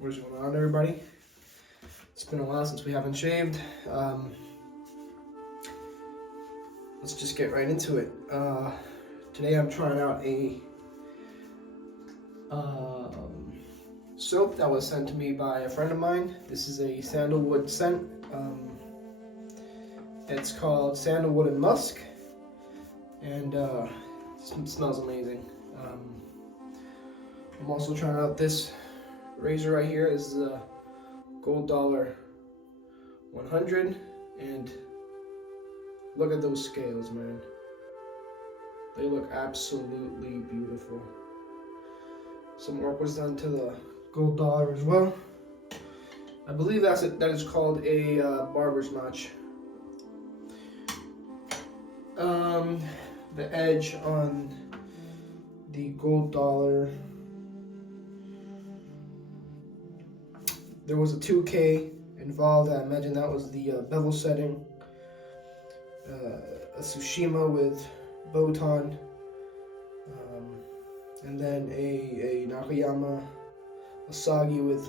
What's going on, everybody? It's been a while since we haven't shaved. Let's just get right into it. Today I'm trying out a soap that was sent to me by a friend of mine. This is a sandalwood scent. It's called Sandalwood and Musk, and it smells amazing. I'm also trying out this razor right here. This is a gold dollar 100, and look at those scales, man. They look absolutely beautiful. Some work was done to the gold dollar as well. I believe that is called a barber's notch. The edge on the gold dollar, there was a 2K involved. I imagine that was the bevel setting. A Tsushima with Botan, and then a Nakayama Asagi with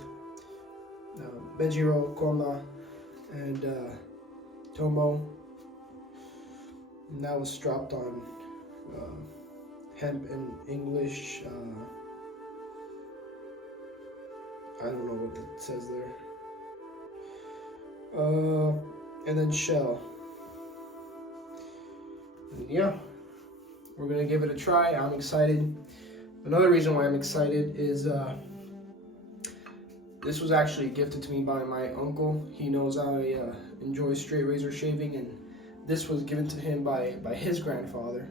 Benjiro, Koma, and Tomo. And that was dropped on hemp in English. I don't know what it says there. And then shell. And yeah, we're gonna give it a try. I'm excited. Another reason why I'm excited is this was actually gifted to me by my uncle. He knows I enjoy straight razor shaving, and this was given to him by his grandfather.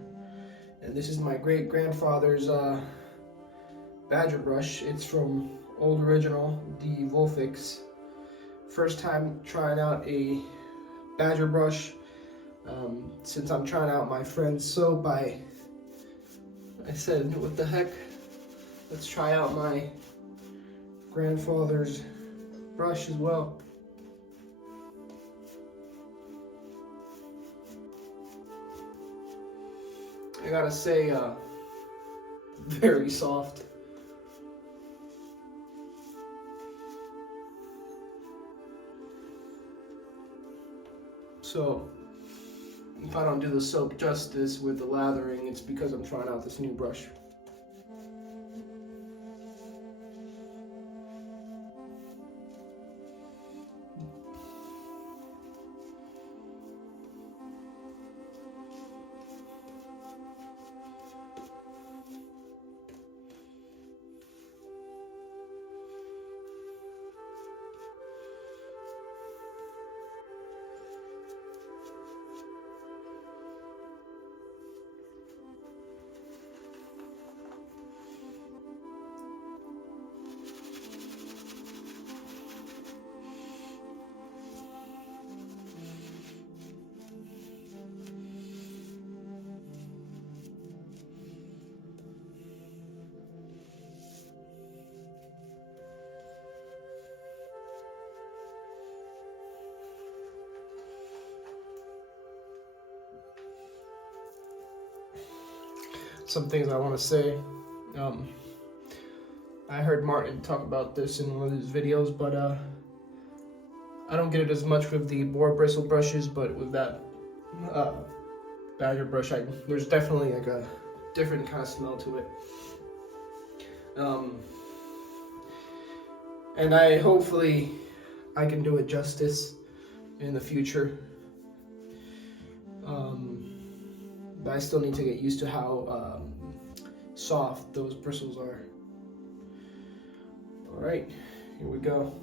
And this is my great grandfather's badger brush. It's from Old Original, the Volfix. First time trying out a badger brush. Since I'm trying out my friend's soap, I said, what the heck? Let's try out my grandfather's brush as well. I gotta say, very soft. So, if I don't do the soap justice with the lathering, it's because I'm trying out this new brush. Some things I want to say. I heard Martin talk about this in one of his videos, but I don't get it as much with the boar bristle brushes, but with that badger brush, there's definitely like a different kind of smell to it. And hopefully I can do it justice in the future. But I still need to get used to how soft those bristles are. All right, here we go.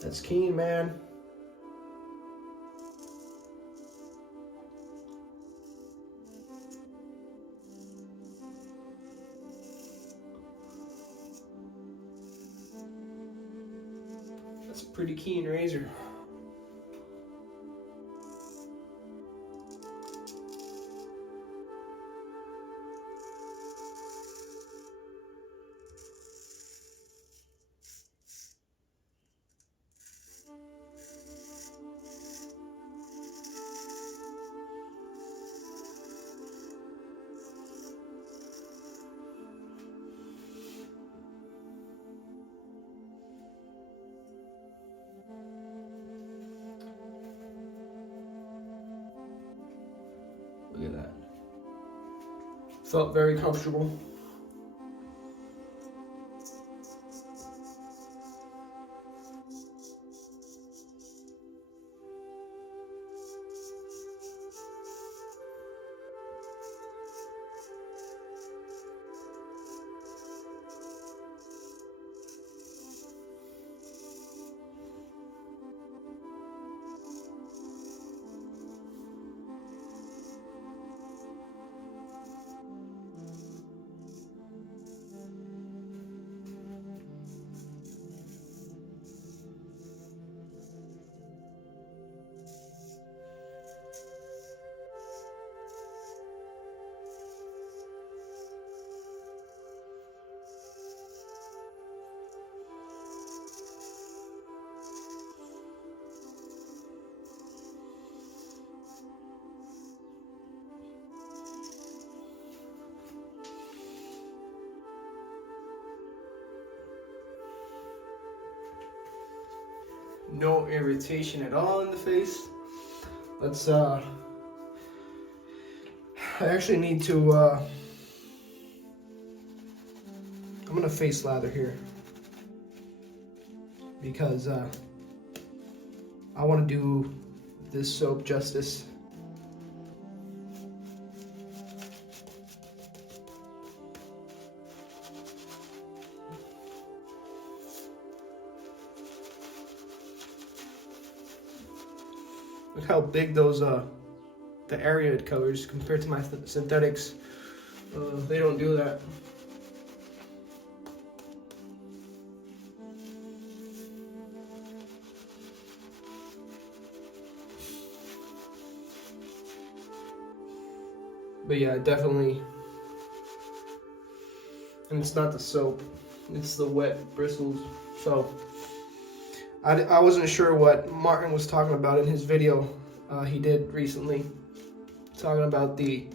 That's keen, man. That's a pretty keen razor. Look at that. Felt very comfortable. No irritation at all in the face. Let's I actually need to I'm gonna face lather here because I want to do this soap justice. Look how big those the area it covers compared to my synthetics. They don't do that. But yeah, definitely. And it's not the soap, it's the wet bristles. So I wasn't sure what Martin was talking about in his video he did recently, talking about the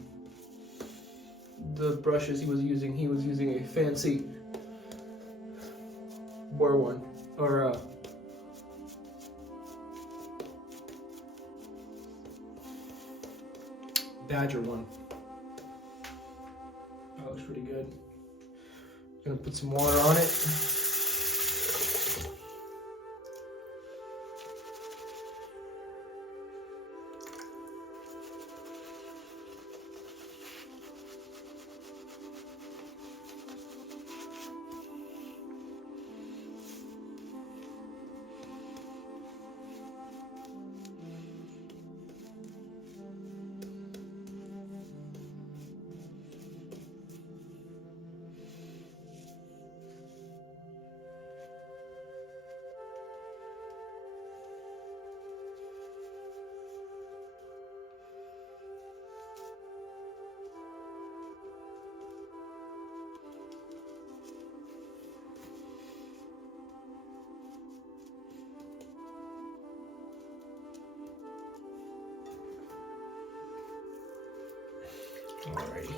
brushes he was using. He was using a fancy boar one, or badger one. That looks pretty good. Gonna put some water on it. Alrighty.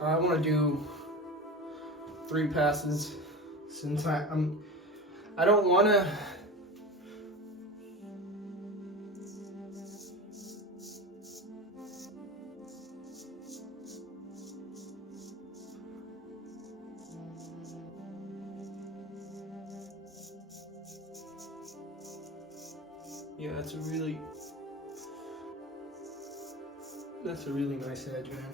I want to do 3 passes since I don't want to. Yeah, that's a really nice edge, man.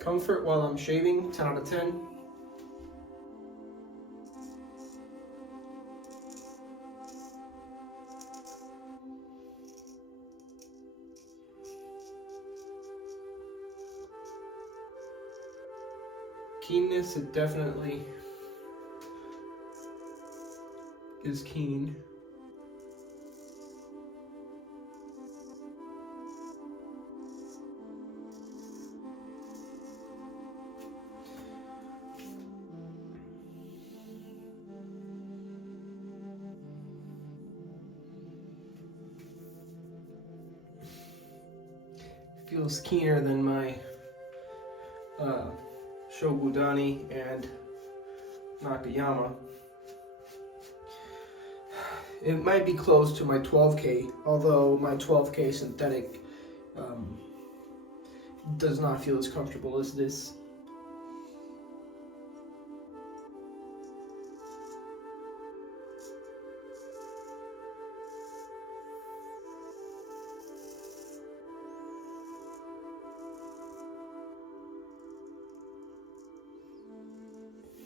Comfort while I'm shaving, 10 out of 10. Keenness, it definitely is keen. Feels keener than my Shogudani and Nakayama. It might be close to my 12K, although my 12K synthetic does not feel as comfortable as this.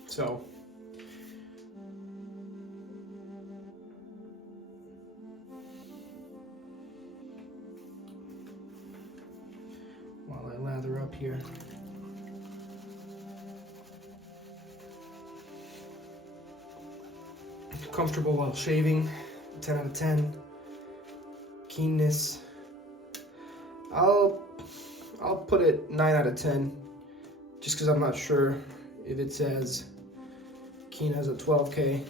So, while I lather up here, comfortable while shaving, 10 out of 10. Keenness, I'll put it 9 out of 10, just because I'm not sure if it says keen as a 12K.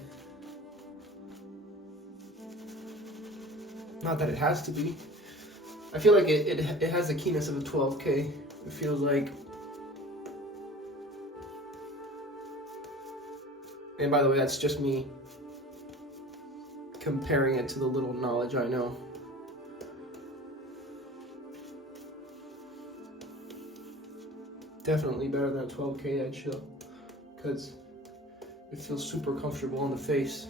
Not that it has to be. I feel like it has the keenness of a 12K. It feels like. And by the way, that's just me comparing it to the little knowledge I know. Definitely better than a 12K I'd show, because it feels super comfortable on the face.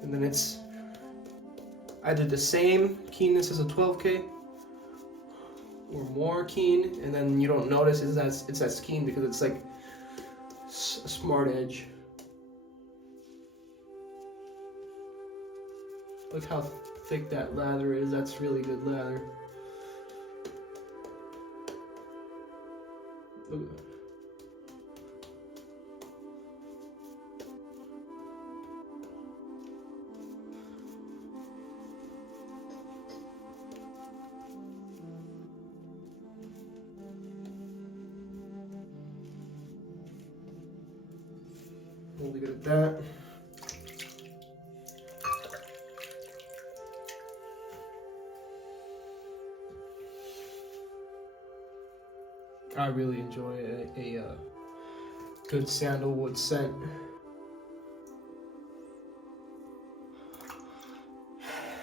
And then it's either the same keenness as a 12K or more keen, and then you don't notice it's as keen because it's like a smart edge. Look how thick that lather is. That's really good lather. Look. Really good at that. I really enjoy a good sandalwood scent.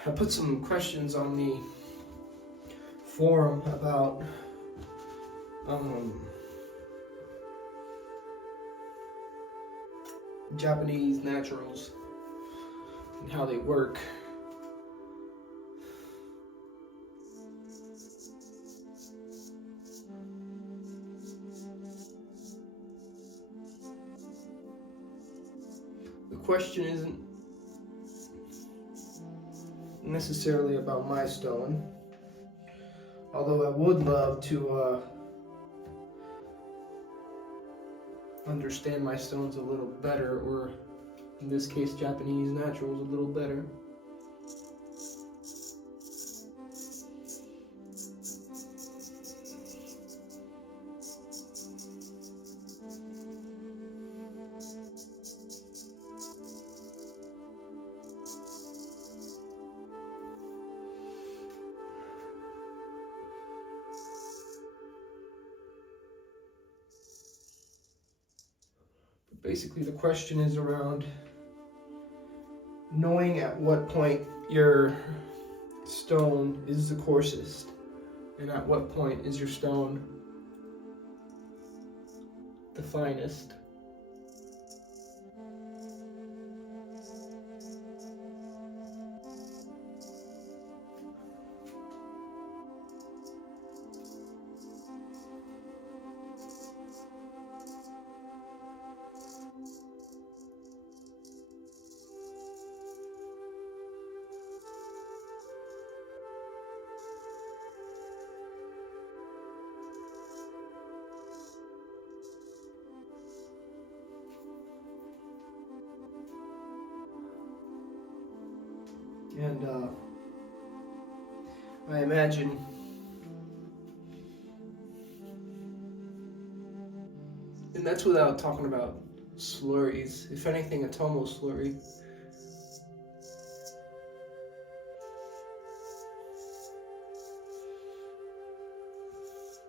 I put some questions on the forum about Japanese naturals and how they work. The question isn't necessarily about my stone, although I would love to understand my stones a little better, or in this case Japanese naturals a little better. Basically, the question is around knowing at what point your stone is the coarsest, and at what point is your stone the finest. And I imagine and that's without talking about slurries. If anything, a tomo slurry.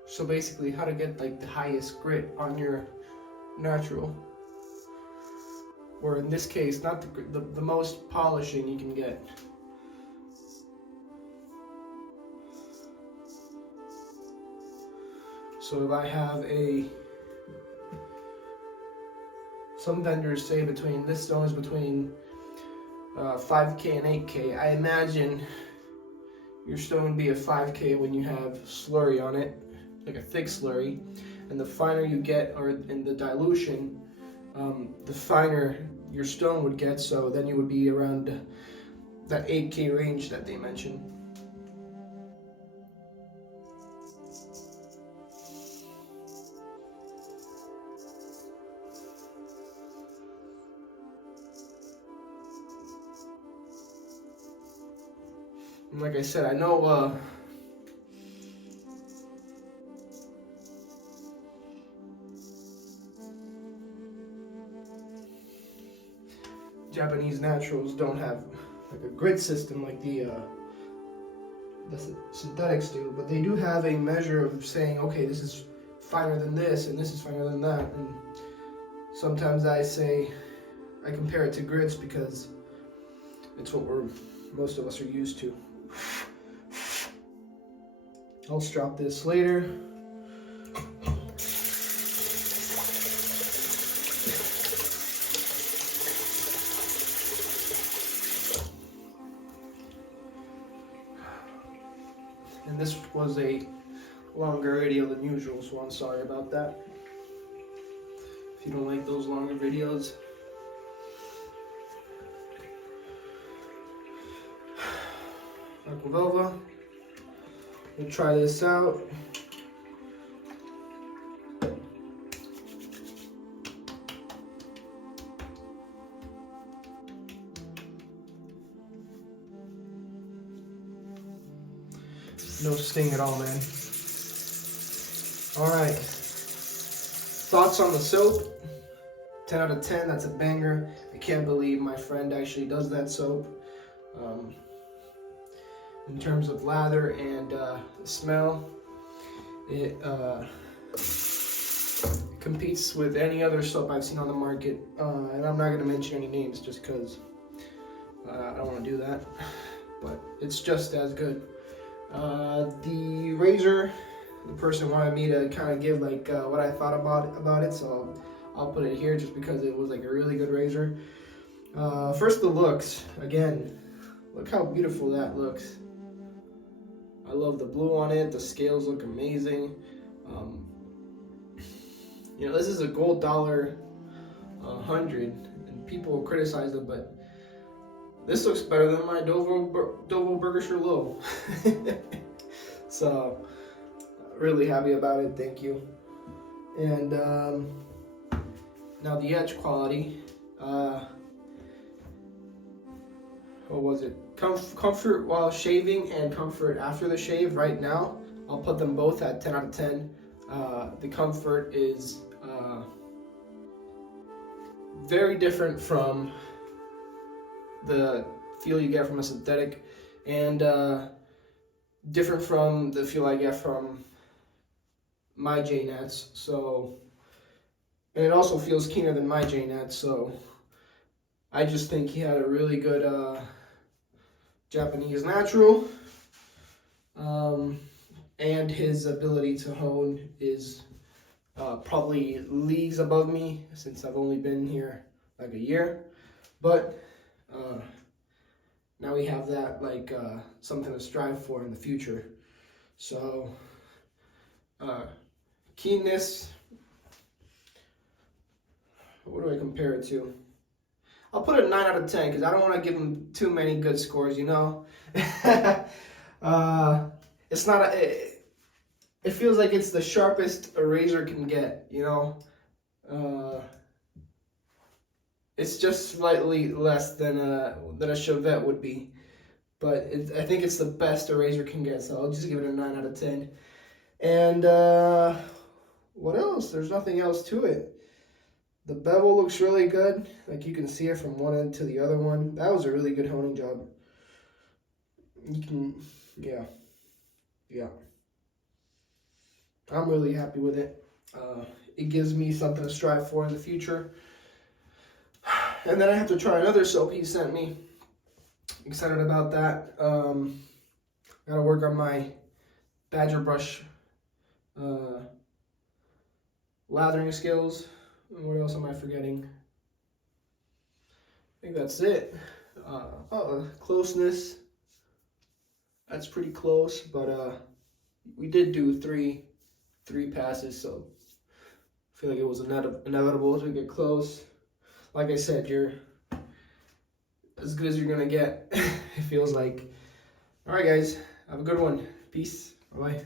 So basically, how to get like the highest grit on your natural, or in this case, not the most polishing you can get. So if I have some vendors say this stone is between 5K and 8K. I imagine your stone would be a 5K when you have slurry on it, like a thick slurry, and the finer you get, or in the dilution, the finer your stone would get. So then you would be around that 8K range that they mentioned. And like I said, I know Japanese naturals don't have like a grit system like the synthetics do, but they do have a measure of saying, okay, this is finer than this and this is finer than that. And sometimes I compare it to grits because it's what most of us are used to. I'll strop this later. And this was a longer video than usual, so I'm sorry about that. If you don't like those longer videos. Aquavelva. We'll try this out. No sting at all, man. All right. Thoughts on the soap? 10 out of 10, that's a banger. I can't believe my friend actually does that soap. In terms of lather and smell, it competes with any other soap I've seen on the market. And I'm not going to mention any names just because I don't want to do that. But it's just as good. The razor, the person wanted me to kind of give like what I thought about it, so I'll put it here just because it was like a really good razor. First, the looks. Again, look how beautiful that looks. I love the blue on it. The scales look amazing. You know, this is a gold dollar 100, and people will criticize it, but this looks better than my Dovo Burger Low. So, really happy about it. Thank you. And now the edge quality. What was it? Comfort while shaving and comfort after the shave. Right now, I'll put them both at 10 out of 10. The comfort is very different from the feel you get from a synthetic, and different from the feel I get from my J-Nets. So, and it also feels keener than my J-Nets. So, I just think he had a really good Japanese natural, and his ability to hone is probably leagues above me since I've only been here like a year, but now we have that like something to strive for in the future. So keenness, what do I compare it to? I'll put it 9 out of 10 because I don't want to give him too many good scores, you know. It's not it feels like it's the sharpest a razor can get, you know. It's just slightly less than a Chevette would be. but I think it's the best a razor can get, so I'll just give it a 9 out of 10. And what else? There's nothing else to it. The bevel looks really good. Like you can see it from one end to the other one. That was a really good honing job. You can, yeah. I'm really happy with it. It gives me something to strive for in the future. And then I have to try another soap he sent me. Excited about that. Gotta work on my badger brush lathering skills. What else am I forgetting? I think that's it. Closeness. That's pretty close, but we did do three passes, so I feel like it was inevitable to get close. Like I said, you're as good as you're gonna get. It feels like. All right, guys, have a good one. Peace. Bye-bye.